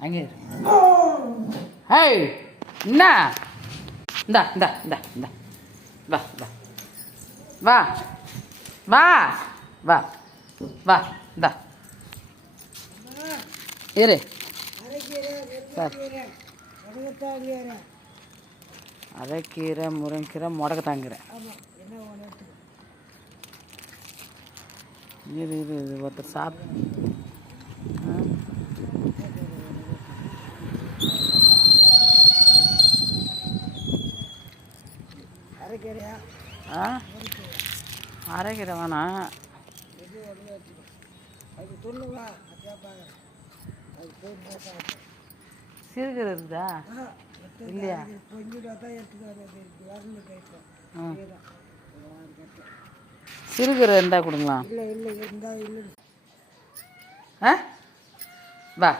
அங்கே ஹேய் என்ன இந்தா இந்தா இந்தா இந்தா வா வா வா வா வா இந்தா இரு சார் அரைக்கீரை முருங்கீரை முடக்கத்தாங்கீரை இது இது இது ஒருத்தர் அரைக்கீரை வேணாம் சிறுகீரை இருக்குதா இல்லையா சிறுகீரை இருந்தால் கொடுங்களா வா